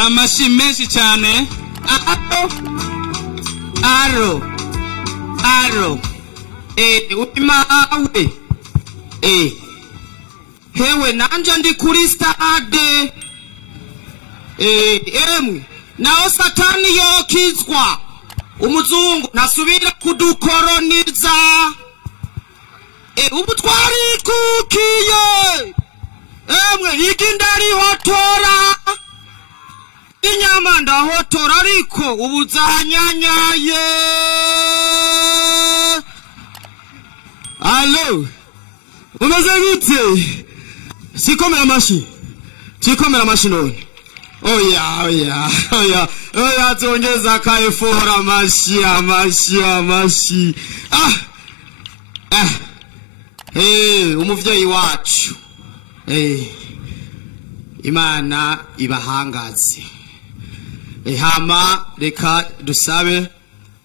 Amashi menshi cyane. Aro. Umawe. Hewe nanje ndi kuri stade. Emwe. Nao satani yokizwa. Umuzungu nasubira kudukoroniza. Ubu twarikukiye. Emwe igindari hotora. Inyama ndahotora ariko ubu zanyanyaye. Allo. Umeze gute? Sikomera amashi none. Oya, zongeza kaefora amashi. Umuvyeyi wacu. Imana ibahangaze. Hama reka dusabe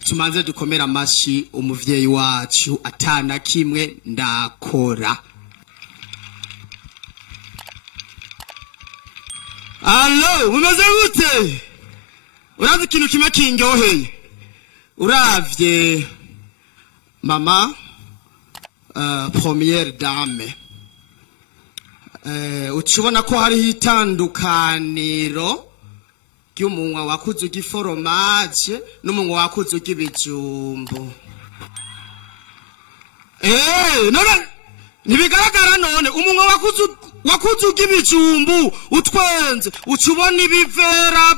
tumanze dukomera amashi umuvyeyi wacu atana kimwe ndakora. Allo, umeze gute? Urazi ikintu kimwe kingoheye. Uravye mama première dame. Ucibona ko hari itandukaniro ry'umunwa wakuze ugiforomaje n'umunwa wakuze ugibijumbo. None nibigaragara none umunwa wakuze ugibijumbu utwenze ucibona ibivera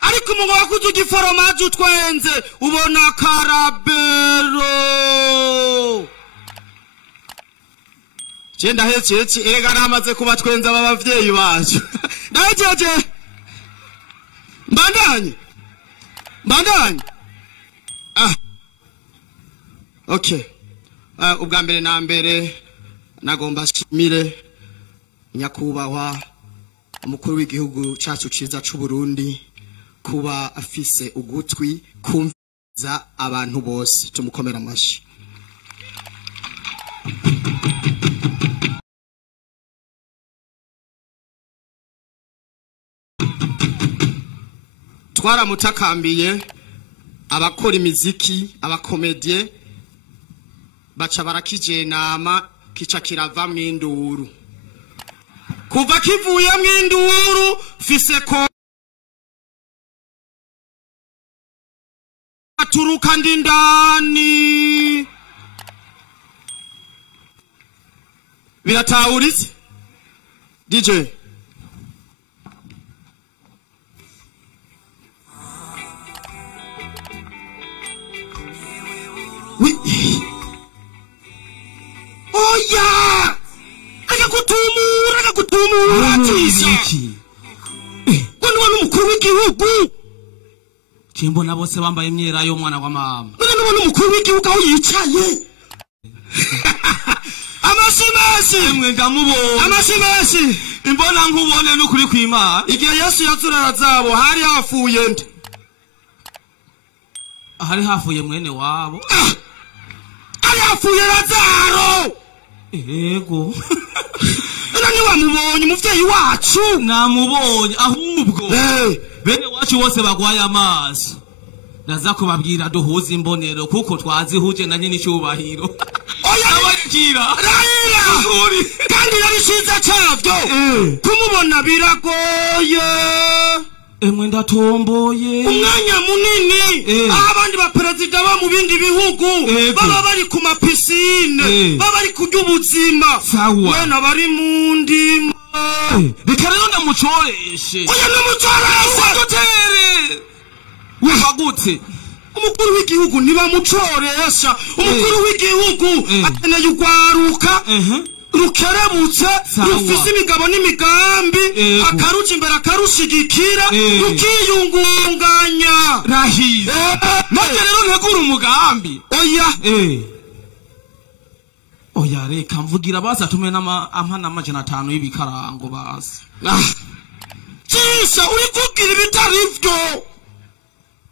ariko umunwa wakuze ugiforomaje utwenze ubona karabero. Chenda heci erega namaze kubatwenza abavyeyi bacu. Ndajeje. Mbandanye. Okay. Ubwa mbere na mbere nagomba shimire nyakubahwa umukuru w'igihugu cyacu ciza c'u Burundi kuba afise ugutwi kumviza abantu bose. Tumukomera amashi. Twaramutakambiye abakora imiziki abakomedien baca barakijenama kica kirava mw'induru. Kuva kivuye mw'induru fise ko aturuka ndindani. Biratawurize DJ. Oya! Akakutumura tisi. Kwani wanu umukuru w'igihugu? Cimbona bose bambaye imyera yo mwana wa mama. None wanu umukuru w'igihugu aho yicaye. Amashimasi mwe ndamubona. Amashimasi imbona nkubone n'ukuri kw'Imana. Igihe Yesu yazurara zabo hari hafuye nde? Hari hafuye mwene wabo. Hari hafuye Lazaro. Ego. Nani wamubonye umuvyeyi wacu? Namubonye ahubwo. Bene wacu bose bagwaye amaso. Naza kubabwira duhuze imbonero kuko twazihuje na nyine cyubahiro. Oya abakira. Raila. Kandi yarishiza cyavyo. Kumubona biragoye. Emwe ndatomboye. Umwanya munini. Abandi ba president ba mu bindi bihugu baba bari ku mapisine, baba bari kurya ubuzima. Wena bari mu ndimo. Reka rero ndamucoreshe. Oya namucoreshe. Dotere. Wibagute. Umukuru w'igihugu nibamucoresha. Umukuru w'igihugu akeneye ugwaruka. Rukerebutse rufise imigabo n'imigambi akaruca imbere akarushigikira rukiyungunganya rahize maze rero ntegura umugambi oya reka mvugira basa tume amana amajana 5 y'ibikarango basa Cisa uri kugira ibitari vyo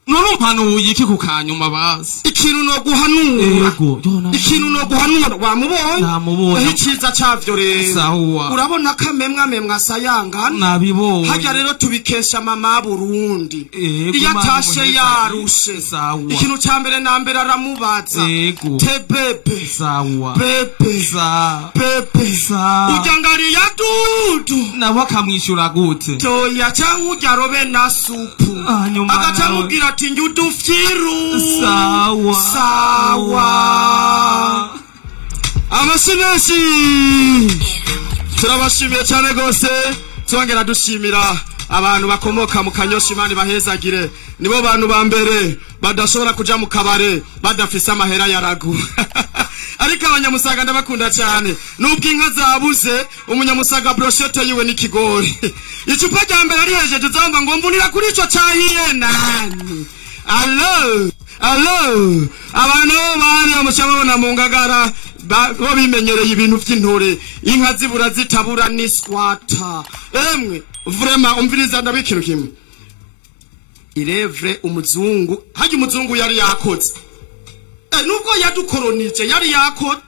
none umpanuye iki kukanyuma bazi ikintu no guhanura yego ikintu no guhanura wamubonye namubonye iciza cavyo rero sawa urabona kamemwa sayangana nabibonye hajya rero tubikesha mama Burundi iyo atashe yarushe sawa ikintu cyambere nambere aramubaza tebebe sawa pepe sawa pepe sawa ujangari ya dudu nawe akamwishyura gute toya cyangwa ujarobe na supu agacamubwira ati njudufyiru sawa amasineshi turabashimiye cyane gose twongera dushimira abantu bakomoka mu Kanyoshi Imana bahezagire nibo bantu ba mbere badashobora kuja mu kabare badafise amahera yaragu ariko abanyamusaga ndabakunda cyane nubwo inka zabuze umunyamusaga brochette yiwe n'ikigori icupa rya mbere ari hejeje zamba ngo mvunira kuri ico cyahiye nani allo abantu bari bamushabona mu ngagara bo bimenyereye ibintu by'intore inka zibura zitabura ni swata emwe vraiment umviriza ndabikiro kimwe irevre umuzungu haje umuzungu yari yakoze nubwo yadukolonije yari yakoze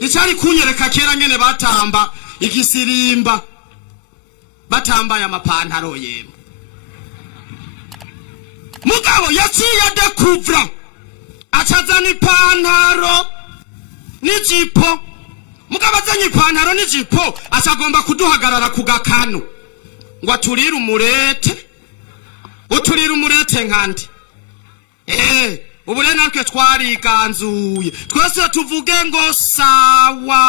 icari kunyereka kera ngene batamba igisirimba batambaye amapantaro yemwe mugabo yaciye adekuvra acazana ipantaro n'ijipo mugabo azanye ipantaro n'ijipo acagomba kuduhagarara ku gakanu ngo aturire umurete nkandi ubu rero natwe twariganzuye twese tuvuge ngo sawa